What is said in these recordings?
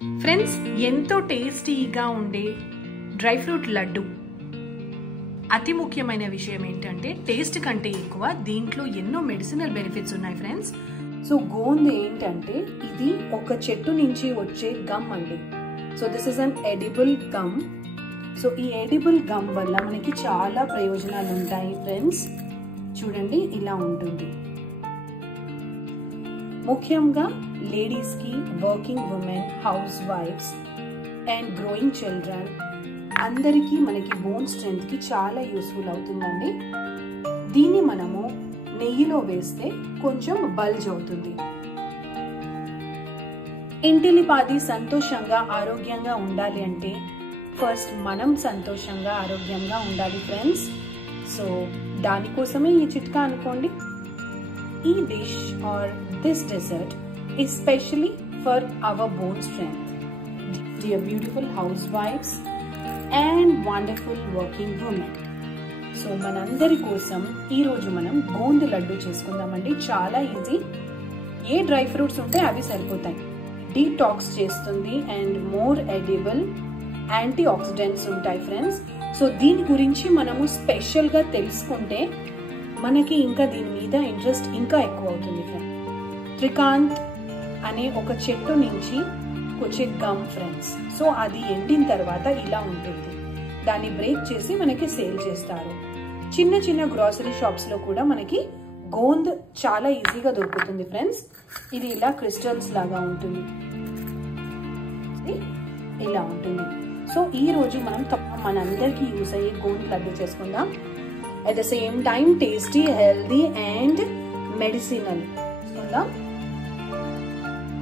Friends, ఎంతో టేస్టీగా ఉండే డ్రై ఫ్రూట్ లడ్డు. అతి ముఖ్యమైన విషయం ఏంటంటే టేస్ట్ కంటే ఎక్కువ దీంట్లో ఎన్నో మెడిసినల్ బెనిఫిట్స్ ఉన్నాయి ఫ్రెండ్స్. సో గోంద్ ఏంటంటే ఇది ఒక చెట్టు నుంచి వచ్చే గమ్ అండి. So this is an edible gum. So ఈ ఎడిబుల్ గమ్ వల్ల మనకి చాలా ప్రయోజనాలు ఉంటాయి ఫ్రెండ్స్. చూడండి, ఇలా ఉంటుంది. ముఖ్యంగా లేడీస్ కి, వర్కింగ్ ఉమెన్, హౌస్ వైఫ్స్ అండ్ గ్రోయింగ్ చిల్డ్రన్ అందరికీ మనకి బోన్ స్ట్రెంత్ కి చాలా యూస్ఫుల్ అవుతుందండి. దీన్ని మనము నెయ్యిలో వేస్తే కొంచెం బల్జ్ అవుతుంది. ఇంటిలిపాది సంతోషంగా ఆరోగ్యంగా ఉండాలి అంటే ఫస్ట్ మనం సంతోషంగా ఆరోగ్యంగా ఉండాలి ఫ్రెండ్స్. సో దానికోసమే ఈ చిట్కా అనుకోండి. ఈ dish or this dessert is specially for our bone strength. Dear beautiful housewives and wonderful working women. So మనందరి కోసం ఈ రోజు మనం గోంద్ లడ్డు చేసుకుందామండి. చాలా ఈజీ. ఏ డ్రై ఫ్రూట్స్ ఉంటే అవి సరిపోతాయి. డీటాక్స్ చేస్తుంది and more edible antioxidants ఉంటాయి ఫ్రెండ్స్. సో దీని గురించి మనము స్పెషల్ గా తెలుసుకుంటే మనకి ఇంకా దీని మీద ఇంట్రెస్ట్ ఇంకా ఎక్కువ అవుతుంది ఫ్రెండ్స్. త్రికాంత్ అనే ఒక చెట్టు నుంచి వచ్చే గమ్ ఫ్రెండ్స్. సో అది ఎండిన తర్వాత ఇలా ఉంటుంది. దాన్ని బ్రేక్ చేసి మనకి సేల్ చేస్తారు. చిన్న చిన్న గ్రోసరీ షాప్స్ లో కూడా మనకి గోంద్ చాలా ఈజీగా దొరుకుతుంది ఫ్రెండ్స్. ఇది ఇలా క్రిస్టల్స్ లాగా ఉంటుంది, ఇలా ఉంటుంది. సో ఈ రోజు మనం మనందరికి యూస్ అయ్యే గోంద్ లడ్డు చేసుకుందాం. At the same time tasty, healthy and medicinal చేసుకుందాం.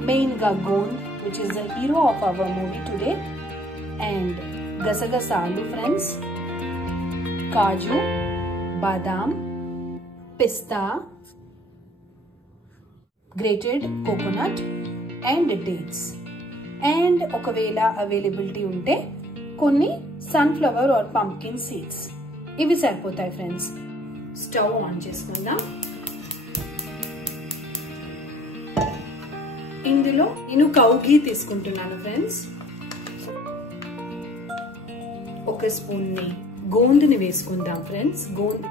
మెయిన్ గా gond, which is the hero of our movie today, and గసగసాలు ఫ్రెండ్స్, కాజు, బాదాం, పిస్తా, grated coconut and dates. And ఒకవేళ అవైలబిలిటీ ఉంటే కొన్ని సన్ఫ్లవర్ ఆర్ పంప్కిన్ సీడ్స్. ఇవి సరిపోతాయి ఫ్రెండ్స్. స్టవ్ ఆన్ చేసుకుందాం. ఇందులో నేను కౌ ఘీ తీసుకుంటున్నాను ఫ్రెండ్స్. ఒక స్పూన్ ని గోంద్ని వేసుకుందాం ఫ్రెండ్స్. గోంద్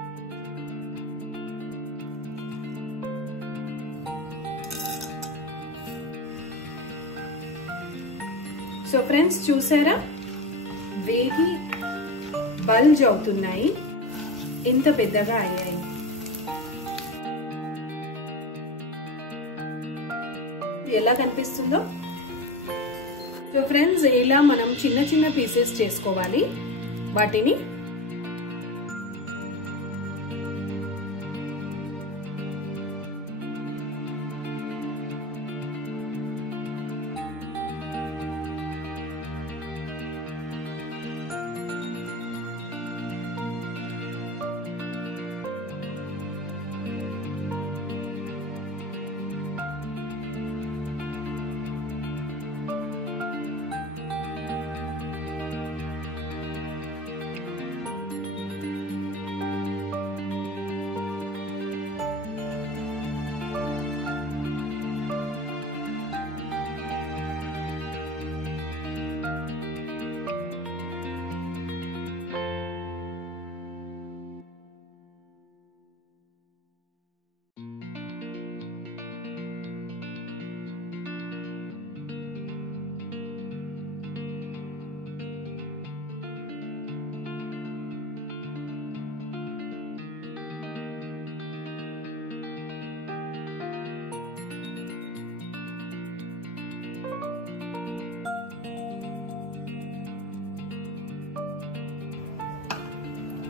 సో ఫ్రెండ్స్ చూసారా, వేగి బల్జ్ అవుతున్నాయి, ఎంత పెద్దగా అయ్యాయి. ఎలా కనిపిస్తుందో. సో ఫ్రెండ్స్, ఇలా మనం చిన్న చిన్న పీసెస్ చేసుకోవాలి. వాటిని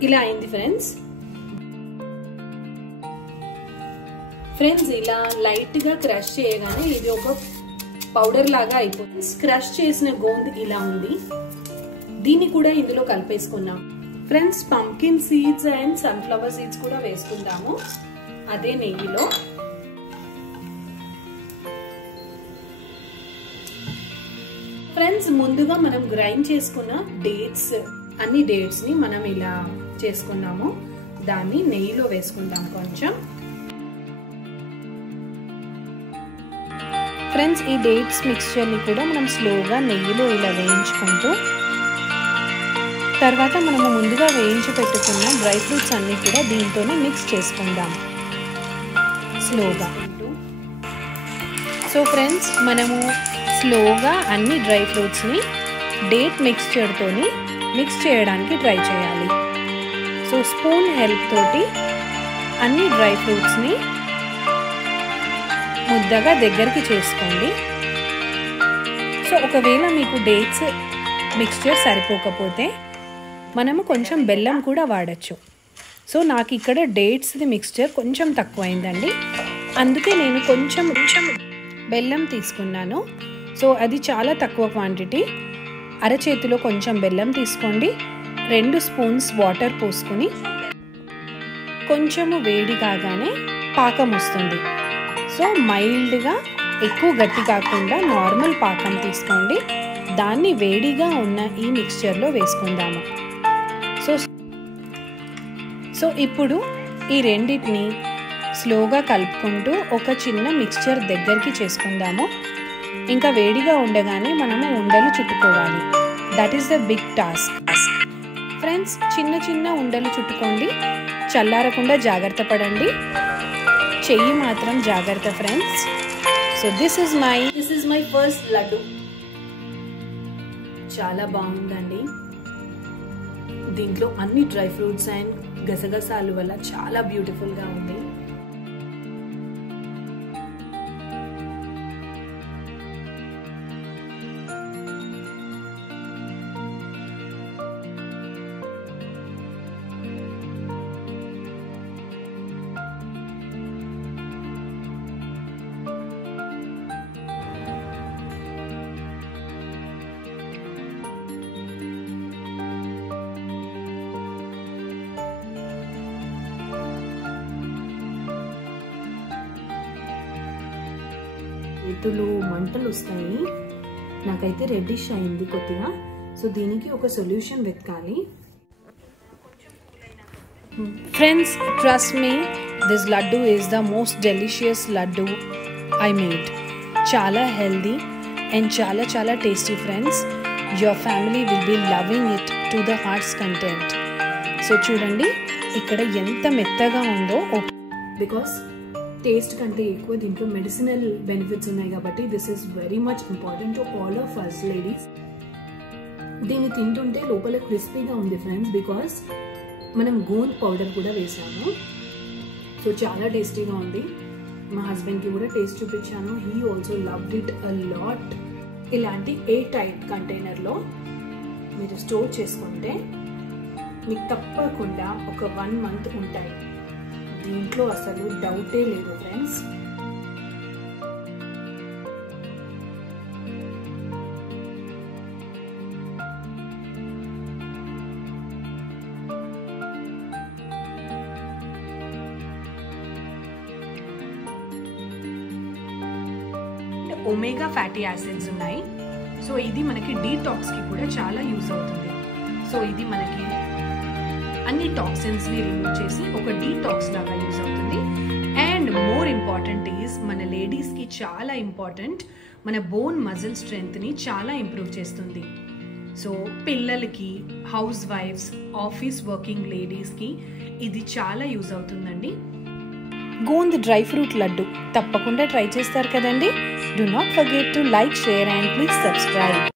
ఇలా అయింది ఫ్రెండ్స్. ఇలా లైట్ గా క్రష్ చేయగానే ఇది ఒక పౌడర్ లాగా అయిపోతుంది. క్రష్ చేసిన గోంద్ ఇలా ఉంది. దీన్ని కూడా ఇందులో కలిపేసుకున్నాం friends. Pumpkin seeds and sunflower seeds కూడా వేసుకుందాము అదే నెయ్యిలో. ఫ్రెండ్స్, ముందుగా మనం గ్రైండ్ చేసుకున్న డేట్స్, అన్ని డేట్స్ ని మనం ఇలా చేసుకున్నాము. దాన్ని నెయ్యిలో వేసుకుందాం కొంచెం. ఫ్రెండ్స్, ఈ డేట్స్ మిక్స్చర్ని కూడా మనం స్లోగా నెయ్యిలో ఇలా వేయించుకుంటూ తర్వాత మనము ముందుగా వేయించి పెట్టుకున్న డ్రై ఫ్రూట్స్ అన్నీ కూడా దీంతోనే మిక్స్ చేసుకుందాం స్లోగా. సో ఫ్రెండ్స్, మనము స్లోగా అన్ని డ్రై ఫ్రూట్స్ని డేట్ మిక్స్చర్తోని మిక్స్ చేయడానికి ట్రై చేయాలి. సో స్పూన్ హెల్ప్ తోటి అన్ని డ్రై ఫ్రూట్స్ని ముద్దగా దగ్గరికి చేసుకోండి. సో ఒకవేళ మీకు డేట్స్ మిక్స్చర్ సరిపోకపోతే మనము కొంచెం బెల్లం కూడా వాడచ్చు. సో నాకు ఇక్కడ డేట్స్ది మిక్స్చర్ కొంచెం తక్కువైందండి, అందుకే నేను కొంచెం బెల్లం తీసుకున్నాను. సో అది చాలా తక్కువ క్వాంటిటీ. అరచేతిలో కొంచెం బెల్లం తీసుకోండి, 2 స్పూన్స్ వాటర్ పోసుకొని కొంచెము వేడి కాగానే పాకం వస్తుంది. సో మైల్డ్గా, ఎక్కువ గట్టి కాకుండా నార్మల్ పాకం తీసుకోండి. దాన్ని వేడిగా ఉన్న ఈ మిక్స్చర్లో వేసుకుందాము. సో ఇప్పుడు ఈ రెండింటిని స్లోగా కలుపుకుంటూ ఒక చిన్న మిక్స్చర్ దగ్గరికి చేసుకుందాము. ఇంకా వేడిగా ఉండగానే మనము ఉండలు చుట్టుకోవాలి. That is the big task. Friends, చిన్న చిన్న ఉండలు చుట్టుకోండి, చల్లారకుండా జాగ్రత్త పడండి, చెయ్యి మాత్రం జాగ్రత్త friends. So this is my first laddu. చాలా బాగుందండి. దీంట్లో అన్ని డ్రై ఫ్రూట్స్ అండ్ గసగసాలు వల్ల చాలా బ్యూటిఫుల్గా ఉంది. చేతులు మంటలు వస్తాయి, నాకైతే రెడ్డిష్ అయింది కొద్దిగా. సో దీనికి ఒక సొల్యూషన్ వెతకాలి. Friends, trust me, this laddu is the most delicious laddu I made. చాలా హెల్దీ అండ్ చాలా చాలా tasty friends. Your family will be loving it to the heart's content. So చూడండి ఇక్కడ ఎంత మెత్తగా ఉందో. బికాస్ టేస్ట్ కంటే ఎక్కువ దీంట్లో మెడిసినల్ బెనిఫిట్స్ ఉన్నాయి కాబట్టి this is very much important to all of us ladies. దీన్ని తింటుంటే లోపల క్రిస్పీగా ఉంది ఫ్రెండ్స్, బికాస్ మనం గోంద్ పౌడర్ కూడా వేసాము. సో చాలా టేస్టీగా ఉంది. మా హస్బెండ్కి కూడా టేస్ట్ చూపించాను, he also loved it a lot. ఇలాంటి ఎయిర్ టైట్ కంటైనర్లో మీరు స్టోర్ చేసుకుంటే మీకు తప్పకుండా ఒక 1 month ఉంటాయి. దీంట్లో అసలు డౌటే లేదు ఫ్రెండ్స్. ఒమేగా ఫ్యాటీ యాసిడ్స్ ఉన్నాయి. సో ఇది మనకి డీటాక్స్ కి కూడా చాలా యూజ్ అవుతుంది. సో ఇది మనకి అన్ని టాక్సిన్స్ ని రిమూవ్ చేసి ఒక డీటాక్స్ లాగా యూజ్ అవుతుంది. అండ్ మోర్ ఇంపార్టెంట్ ఈజ్ మన లేడీస్ కి చాలా ఇంపార్టెంట్, మన బోన్ మజిల్ స్ట్రెంగ్త్ ని చాలా ఇంప్రూవ్ చేస్తుంది. సో పిల్లలకి, హౌస్ వైఫ్స్, ఆఫీస్ వర్కింగ్ లేడీస్ కి ఇది చాలా యూజ్ అవుతుందండి. గోంద్ డ్రై ఫ్రూట్ లడ్డు తప్పకుండా ట్రై చేస్తారు కదండి. Do not forget to like, share and please subscribe.